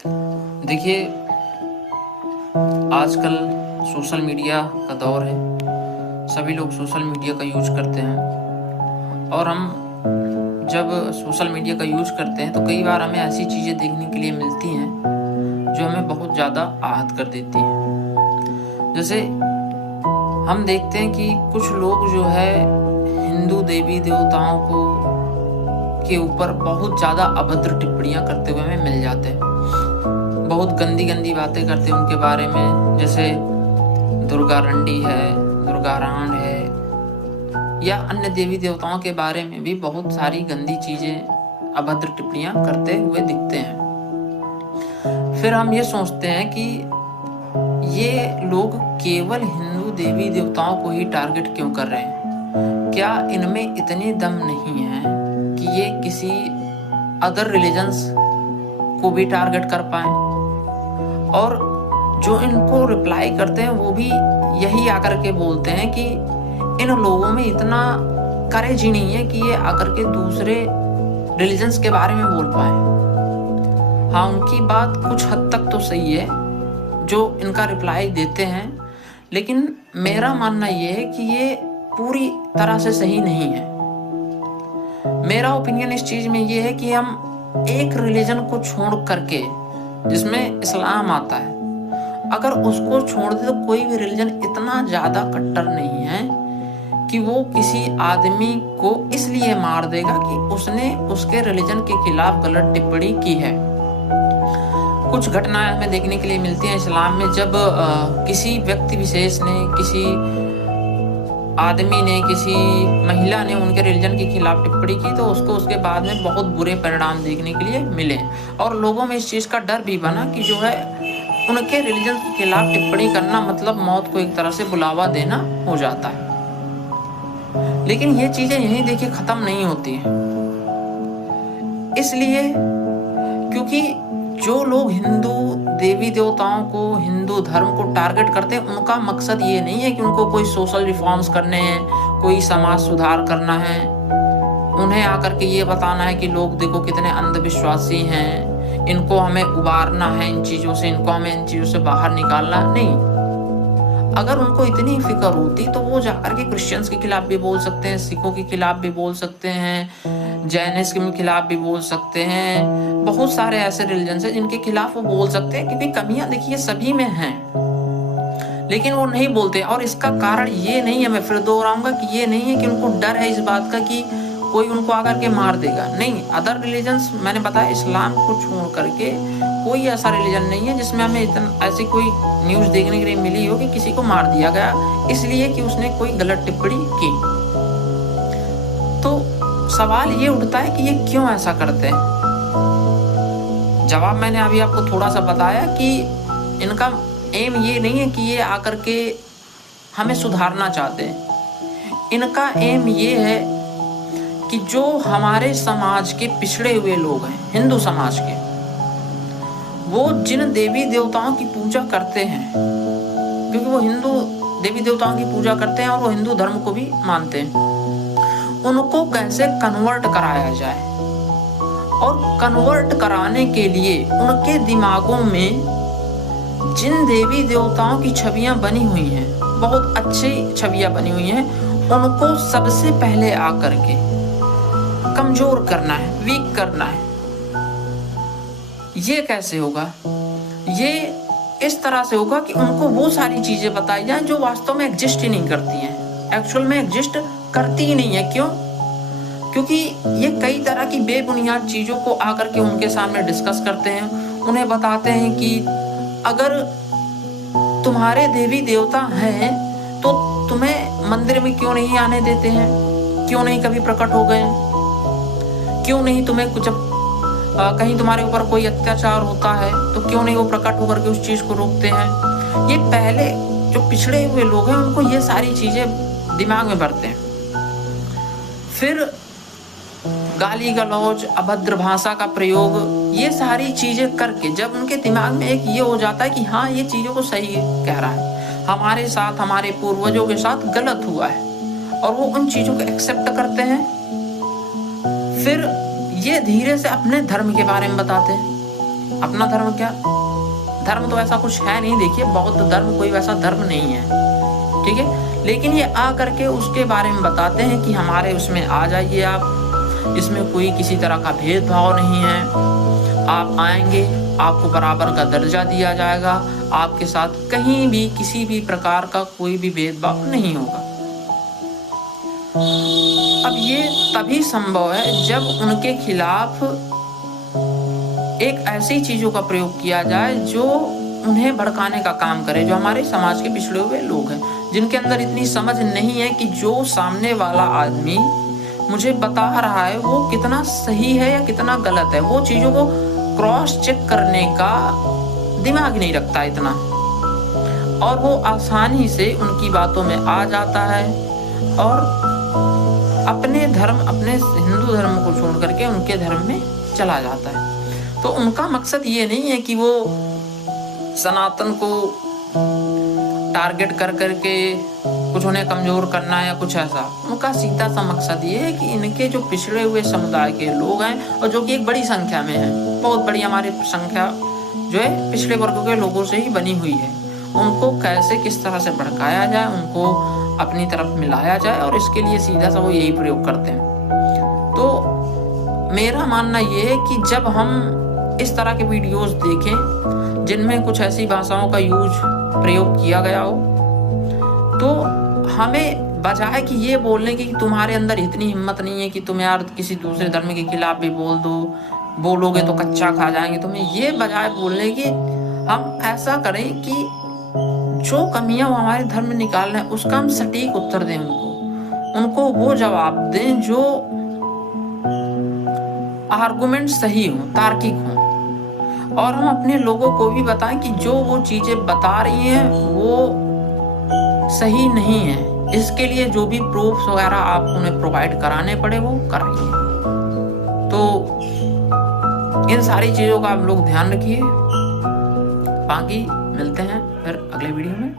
देखिए, आजकल social media का दौर है। सभी लोग सोशल मीडिया का यूज़ करते हैं और हम जब सोशल मीडिया का यूज़ करते हैं तो कई बार हमें ऐसी चीज़ें देखने के लिए मिलती हैं जो हमें बहुत ज़्यादा आहत कर देती हैं। जैसे हम देखते हैं कि कुछ लोग जो है हिंदू देवी देवताओं को के ऊपर बहुत ज़्यादा अभद्र टिप्पणियाँ करते हुए हमें मिल जाते हैं। बहुत गंदी गंदी बातें करते हैं उनके बारे में, जैसे दुर्गा रंडी है, दुर्गा रांड है, या अन्य देवी देवताओं के बारे में भी बहुत सारी गंदी चीज़ें, अभद्र टिप्पणियाँ करते हुए दिखते हैं। फिर हम ये सोचते हैं कि ये लोग केवल हिंदू देवी देवताओं को ही टारगेट क्यों कर रहे हैं? क्या इनमें इतने दम नहीं है कि ये किसी अदर रिलीजन्स को भी टारगेट कर पाएं? और जो इनको रिप्लाई करते हैं वो भी यही आकर के बोलते हैं कि इन लोगों में इतना करेज ही नहीं है कि ये आकर के दूसरे रिलीजन्स के बारे में बोल पाए। हाँ, उनकी बात कुछ हद तक तो सही है जो इनका रिप्लाई देते हैं, लेकिन मेरा मानना ये है कि ये पूरी तरह से सही नहीं है। मेरा ओपिनियन इस चीज़ में ये है कि हम एक रिलीजन को छोड़ करके, जिसमें इस्लाम आता है, अगर उसको छोड़ दे तो कोई भी रिलीजन इतना ज़्यादा कट्टर नहीं है कि वो किसी आदमी को इसलिए मार देगा कि उसने उसके रिलीजन के खिलाफ गलत टिप्पणी की है। कुछ घटनाएं हमें देखने के लिए मिलती हैं इस्लाम में, जब किसी व्यक्ति विशेष ने, किसी आदमी ने, किसी महिला ने उनके रिलीजन के खिलाफ टिप्पणी की तो उसको उसके बाद में बहुत बुरे परिणाम देखने के लिए मिले, और लोगों में इस चीज़ का डर भी बना कि जो है उनके रिलीजन के खिलाफ टिप्पणी करना मतलब मौत को एक तरह से बुलावा देना हो जाता है। लेकिन ये चीज़ें यहीं देखिए ख़त्म नहीं होती हैं, इसलिए क्योंकि जो लोग हिंदू देवी देवताओं को, हिंदू धर्म को टारगेट करते हैं, उनका मकसद ये नहीं है कि उनको कोई सोशल रिफॉर्म्स करने हैं, कोई समाज सुधार करना है, उन्हें आकर के ये बताना है कि लोग देखो कितने अंधविश्वासी हैं, इनको हमें उबारना है इन चीज़ों से, इनको हमें इन चीज़ों से बाहर निकालना नहीं। अगर उनको इतनी फिक्र होती तो वो जाकर के क्रिश्चियंस के खिलाफ भी बोल सकते हैं, सिखों के खिलाफ भी बोल सकते हैं, जैनिज्म के खिलाफ भी बोल सकते हैं। बहुत सारे ऐसे रिलीजन हैं जिनके खिलाफ वो बोल सकते हैं, क्योंकि कमियां देखिए सभी में हैं, लेकिन वो नहीं बोलते। और इसका कारण ये नहीं है, मैं फिर दोहराऊंगा कि ये नहीं है कि उनको डर है इस बात का कि कोई उनको आकर के मार देगा, नहीं। अदर रिलीजन्स, मैंने बताया, इस्लाम को छोड़ करके कोई ऐसा रिलीजन नहीं है जिसमें हमें इतना ऐसी कोई न्यूज़ देखने के लिए मिली हो कि किसी को मार दिया गया इसलिए कि उसने कोई गलत टिप्पणी की। तो सवाल ये उठता है कि ये क्यों ऐसा करते हैं? जवाब मैंने अभी आपको थोड़ा सा बताया कि इनका एम ये नहीं है कि ये आकर के हमें सुधारना चाहते हैं। इनका एम ये है कि जो हमारे समाज के पिछड़े हुए लोग हैं, हिंदू समाज के, वो जिन देवी देवताओं की पूजा करते हैं, क्योंकि वो हिंदू देवी देवताओं की पूजा करते हैं और वो हिंदू धर्म को भी मानते हैं, उनको कैसे कन्वर्ट कराया जाए। और कन्वर्ट कराने के लिए उनके दिमागों में जिन देवी देवताओं की छवियां बनी हुई हैं, बहुत अच्छी छवियां बनी हुई हैं, उनको सबसे पहले आकर के कमजोर करना है, वीक करना है। ये कैसे होगा? ये इस तरह से होगा कि उनको वो सारी चीजें बताई जाएं जो वास्तव में एग्जिस्ट ही नहीं करती हैं, एक्चुअल में एग्जिस्ट करती ही नहीं है। क्यों? क्योंकि ये कई तरह की बेबुनियाद चीजों को आकर के उनके सामने डिस्कस करते हैं। उन्हें बताते हैं कि अगर तुम्हारे देवी देवता हैं तो तुम्हें मंदिर में क्यों नहीं आने देते हैं, क्यों नहीं कभी प्रकट हो गए, क्यों नहीं तुम्हें कुछ, कहीं तुम्हारे ऊपर कोई अत्याचार होता है तो क्यों नहीं वो प्रकट होकर के उस चीज को रोकते हैं। ये पहले जो पिछड़े हुए लोग हैं उनको ये सारी चीजें दिमाग में भरते हैं। फिर गाली गलौज, अभद्र भाषा का प्रयोग, ये सारी चीजें करके जब उनके दिमाग में एक ये हो जाता है कि हाँ ये चीजों को सही कह रहा है, हमारे साथ, हमारे पूर्वजों के साथ गलत हुआ है, और वो उन चीजों को एक्सेप्ट करते हैं, फिर ये धीरे से अपने धर्म के बारे में बताते हैं अपना धर्म क्या, धर्म तो ऐसा कुछ है नहीं। देखिए बौद्ध धर्म कोई वैसा धर्म नहीं है, ठीक है। लेकिन ये आ करके उसके बारे में बताते हैं कि हमारे उसमें आ जाइए आप, इसमें कोई किसी तरह का भेदभाव नहीं है, आप आएंगे आपको बराबर का दर्जा दिया जाएगा, आपके साथ कहीं भी किसी भी प्रकार का कोई भी भेदभाव नहीं होगा। अब ये तभी संभव है जब उनके खिलाफ एक ऐसी चीजों का प्रयोग किया जाए जो उन्हें भड़काने का काम करे, जो हमारे समाज के पिछड़े हुए लोग हैं, जिनके अंदर इतनी समझ नहीं है कि जो सामने वाला आदमी मुझे बता रहा है वो कितना सही है या कितना गलत है। वो चीजों को क्रॉस चेक करने का दिमाग नहीं रखता इतना, और वो आसानी से उनकी बातों में आ जाता है और अपने धर्म, अपने हिंदू धर्म को छोड़ करके उनके धर्म में चला जाता है। तो उनका मकसद ये नहीं है कि वो सनातन को टारगेट कर करके कुछ उन्हें कमजोर करना या कुछ ऐसा। उनका सीधा सा मकसद ये है कि इनके जो पिछड़े हुए समुदाय के लोग हैं, और जो कि एक बड़ी संख्या में है, बहुत बड़ी हमारी संख्या जो है पिछड़े वर्गों के लोगों से ही बनी हुई है, उनको कैसे किस तरह से भड़काया जाए, उनको अपनी तरफ मिलाया जाए, और इसके लिए सीधा सा वो यही प्रयोग करते हैं। तो मेरा मानना ये है कि जब हम इस तरह के वीडियोस देखें जिनमें कुछ ऐसी भाषाओं का प्रयोग किया गया हो, तो हमें बजाय कि ये बोलने की कि तुम्हारे अंदर इतनी हिम्मत नहीं है कि तुम यार किसी दूसरे धर्म के खिलाफ भी बोलोगे तो कच्चा खा जाएंगे तुम्हें, ये बजाय बोलने की हम ऐसा करें कि जो कमियां वो हमारे धर्म में निकाल रहे हैं उसका हम सटीक उत्तर दें, उनको वो जवाब दें जो आर्गुमेंट सही हो, तार्किक हो, और हम अपने लोगों को भी बताएं कि जो वो चीजें बता रही हैं वो सही नहीं है। इसके लिए जो भी प्रूफ्स वगैरह आप उन्हें प्रोवाइड कराने पड़े वो कराइए। तो इन सारी चीजों का आप लोग ध्यान रखिए। बाकी मिलते हैं फिर अगले वीडियो में।